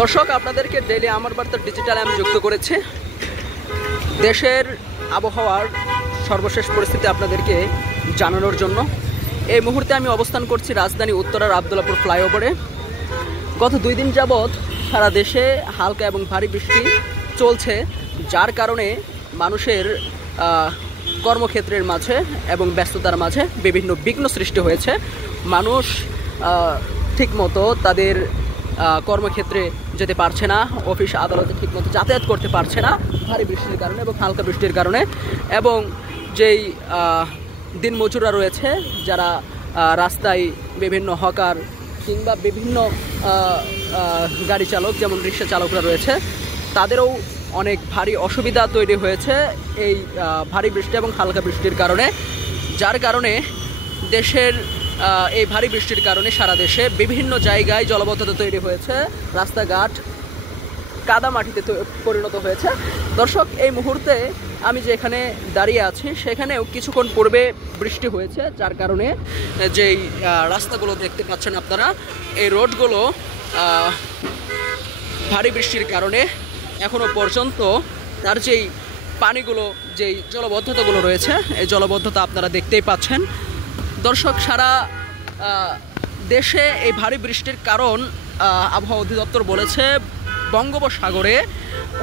দর্শক, আপনাদেরকে ডেইলি আমার বার্তা ডিজিটালে আমি যুক্ত করেছি। দেশের আবহাওয়ার সর্বশেষ পরিস্থিতি আপনাদেরকে জানানোর জন্য এই মুহূর্তে আমি অবস্থান করছি রাজধানী উত্তরার আবদুল্লাপুর ফ্লাইওভারে। গত 2 দিন যাবৎ সারা দেশে হালকা এবং ভারী বৃষ্টি চলছে, যার কারণে মানুষের কর্মক্ষেত্রের মাঝে এবং ব্যস্ততার মাঝে বিভিন্ন বিঘ্ন সৃষ্টি হয়েছে। মানুষ ঠিকমতো তাদের কর্মক্ষেত্রে যেতে পারছে না, অফিস আদালতে ঠিকমতো যাতায়াত করতে পারছে না ভারী বৃষ্টির কারণে এবং হালকা বৃষ্টির কারণে। এবং যেই দিনমজুররা রয়েছে, যারা রাস্তায় বিভিন্ন হকার কিংবা বিভিন্ন গাড়ি চালক যেমন রিক্সা চালকরা রয়েছে, তাদেরও অনেক ভারী অসুবিধা তৈরি হয়েছে এই ভারী বৃষ্টি এবং হালকা বৃষ্টির কারণে। যার কারণে দেশের এই ভারী বৃষ্টির কারণে সারা দেশে বিভিন্ন জায়গায় জলাবদ্ধতা তৈরি হয়েছে, রাস্তাঘাট কাদামাটিতে পরিণত হয়েছে। দর্শক, এই মুহূর্তে আমি যেখানে দাঁড়িয়ে আছি সেখানেও কিছুক্ষণ পূর্বে বৃষ্টি হয়েছে, যার কারণে যেই রাস্তাগুলো দেখতে পাচ্ছেন আপনারা, এই রোডগুলো ভারী বৃষ্টির কারণে এখনও পর্যন্ত তার যেই পানিগুলো, যেই জলাবদ্ধতাগুলো রয়েছে, এই জলাবদ্ধতা আপনারা দেখতেই পাচ্ছেন। দর্শক, সারা দেশে এই ভারী বৃষ্টির কারণ আবহাওয়া অধিদপ্তর বলেছে বঙ্গোপসাগরে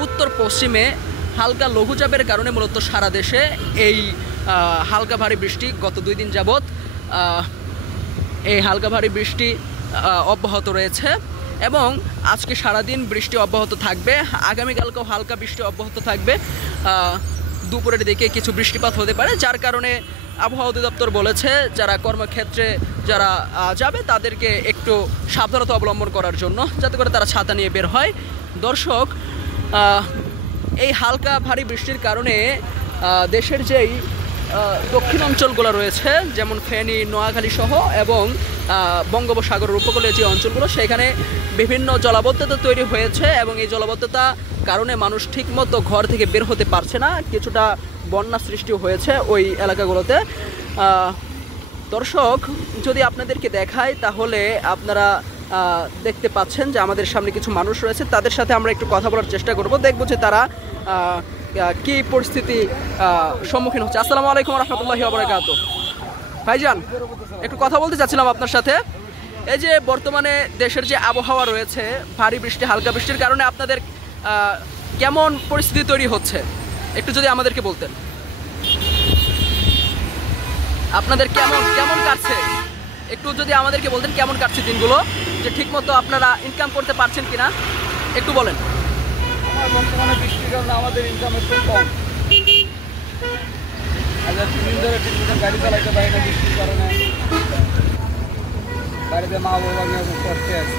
উত্তর পশ্চিমে হালকা লঘুচাপের কারণে মূলত সারা দেশে এই হালকা ভারী বৃষ্টি গত 2 দিন যাবৎ এই হালকা ভারী বৃষ্টি অব্যাহত রয়েছে এবং আজকে সারাদিন বৃষ্টি অব্যাহত থাকবে। আগামীকালকেও হালকা বৃষ্টি অব্যাহত থাকবে। দুপুরের দিকে কিছু বৃষ্টিপাত হতে পারে, যার কারণে আবহাওয়া অধিদপ্তর বলেছে যারা কর্মক্ষেত্রে যারা যাবে তাদেরকে একটু সাবধানতা অবলম্বন করার জন্য, যাতে করে তারা ছাতা নিয়ে বের হয়। দর্শক, এই হালকা ভারী বৃষ্টির কারণে দেশের যেই দক্ষিণ অঞ্চলগুলো রয়েছে, যেমন ফেনী, নোয়াখালী সহ এবং বঙ্গোপসাগরের উপকূলীয় যে অঞ্চলগুলো, সেখানে বিভিন্ন জলাবদ্ধতা তৈরি হয়েছে এবং এই জলাবদ্ধতা কারণে মানুষ ঠিকমতো ঘর থেকে বের হতে পারছে না। কিছুটা বন্যা সৃষ্টি হয়েছে ওই এলাকাগুলোতে। দর্শক, যদি আপনাদেরকে দেখাই তাহলে আপনারা দেখতে পাচ্ছেন যে আমাদের সামনে কিছু মানুষ রয়েছে, তাদের সাথে আমরা একটু কথা বলার চেষ্টা করব, দেখব যে তারা কি পরিস্থিতি সম্মুখীন হচ্ছে। আসসালামু আলাইকুম রহমতুল্লাহি ওয়া বারাকাতুহু। ভাইজান, একটু কথা বলতে চাচ্ছিলাম আপনার সাথে। এই যে বর্তমানে দেশের যে আবহাওয়া রয়েছে, ভারী বৃষ্টি হালকা বৃষ্টির কারণে আপনাদের কেমন পরিস্থিতি তৈরি হচ্ছে একটু যদি আমাদেরকে বলতেন। আপনাদের কেমন কাটছে একটু যদি আমাদেরকে বলতেন, কেমন কাটছে দিনগুলো, যে ঠিকমতো আপনারা ইনকাম করতে পারছেন কিনা একটু বলেন। বর্তমানে বৃষ্টির কারণে আমাদের ইনকাম একটু কম। 3 দিন ধরে ঠিকমতো গাড়ি চালাইতে পারি না বৃষ্টির কারণে। বাড়িতে মা বাবা নিয়ে খুব কষ্টে আছে।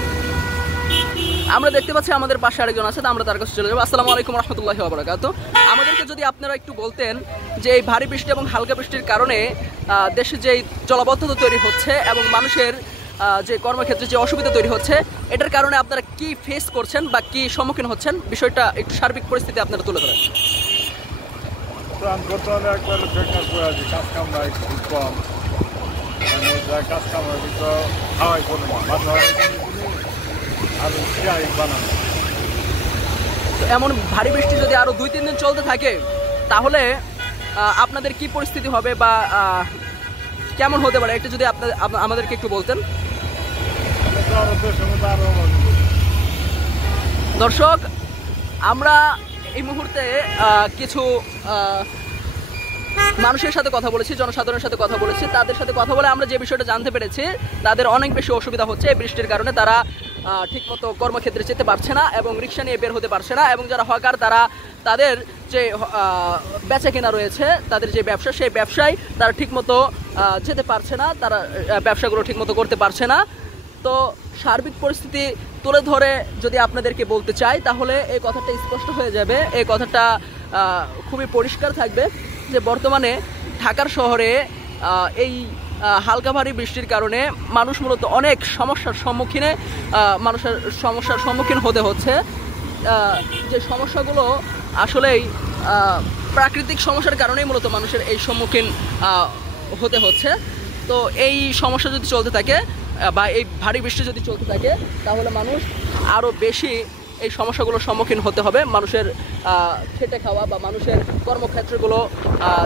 আমরা দেখতে পাচ্ছি আমাদের পাশে আরেকজন আছে, আমরা তার কাছে চলে যাবো। আসসালামু আলাইকুম রহমতুল্লাহি ওয়া বারাকাতুহু। আমাদেরকে যদি আপনারা একটু বলতেন যে এই ভারী বৃষ্টি এবং হালকা বৃষ্টির কারণে দেশে যেই জলাবদ্ধতা তৈরি হচ্ছে এবং মানুষের যে কর্মক্ষেত্রে যে অসুবিধা তৈরি হচ্ছে, এটার কারণে আপনারা কি ফেস করছেন বা কি সম্মুখীন হচ্ছেন, বিষয়টা একটু সার্বিক পরিস্থিতি আপনারা তুলে ধরেন। বর্তমানে একবার বেকার করে আছি, কাজ কাম নাই, খুব কম। কাজ কাম হয় কিন্তু খাওয়াই কোনো আর বানানো। এমন ভারী বৃষ্টি যদি আরো 2-3 দিন চলতে থাকে তাহলে আপনাদের কি পরিস্থিতি হবে বা কেমন হতে পারে, এটা যদি আমাদেরকে একটু বলতেন। দর্শক, আমরা এই মুহূর্তে কিছু মানুষের সাথে কথা বলেছি, জনসাধারণের সাথে কথা বলেছি। তাদের সাথে কথা বলে আমরা যে বিষয়টা জানতে পেরেছি, তাদের অনেক বেশি অসুবিধা হচ্ছে এই বৃষ্টির কারণে। তারা ঠিকমতো কর্মক্ষেত্রে যেতে পারছে না এবং রিক্সা নিয়ে বের হতে পারছে না, এবং যারা হকার তাদের যে বেচা কেনা রয়েছে, তাদের যে ব্যবসা, সেই ব্যবসায় তারা ঠিকমতো যেতে পারছে না, তারা ব্যবসাগুলো ঠিকমতো করতে পারছে না। তো সার্বিক পরিস্থিতি তুলে ধরে যদি আপনাদেরকে বলতে চাই তাহলে এই কথাটা স্পষ্ট হয়ে যাবে, এই কথাটা খুবই পরিষ্কার থাকবে যে বর্তমানে ঢাকার শহরে এই হালকা ভারী বৃষ্টির কারণে মানুষ মূলত অনেক সমস্যার সম্মুখীন হতে হচ্ছে। যে সমস্যাগুলো আসলেই প্রাকৃতিক সমস্যার কারণেই মূলত মানুষের এই সম্মুখীন হতে হচ্ছে। তো এই সমস্যা যদি চলতে থাকে বা এই ভারী বৃষ্টি যদি চলতে থাকে তাহলে মানুষ আরও বেশি এই সমস্যাগুলোর সম্মুখীন হতে হবে। মানুষের খেটে খাওয়া বা মানুষের কর্মক্ষেত্রগুলো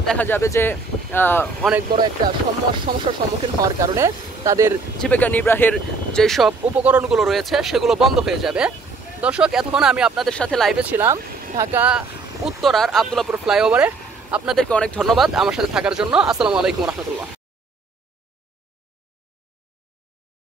দেখা যাবে যে অনেক বড় একটা সমস্যার সম্মুখীন হওয়ার কারণে তাদের জীবিকা নির্বাহের যেসব উপকরণগুলো রয়েছে সেগুলো বন্ধ হয়ে যাবে। দর্শক, এতক্ষণ আমি আপনাদের সাথে লাইভে ছিলাম ঢাকা উত্তরার আবদুল্লাহপুর ফ্লাইওভারে। আপনাদেরকে অনেক ধন্যবাদ আমার সাথে থাকার জন্য। আসসালামু আলাইকুম রহমতুল্লাহ।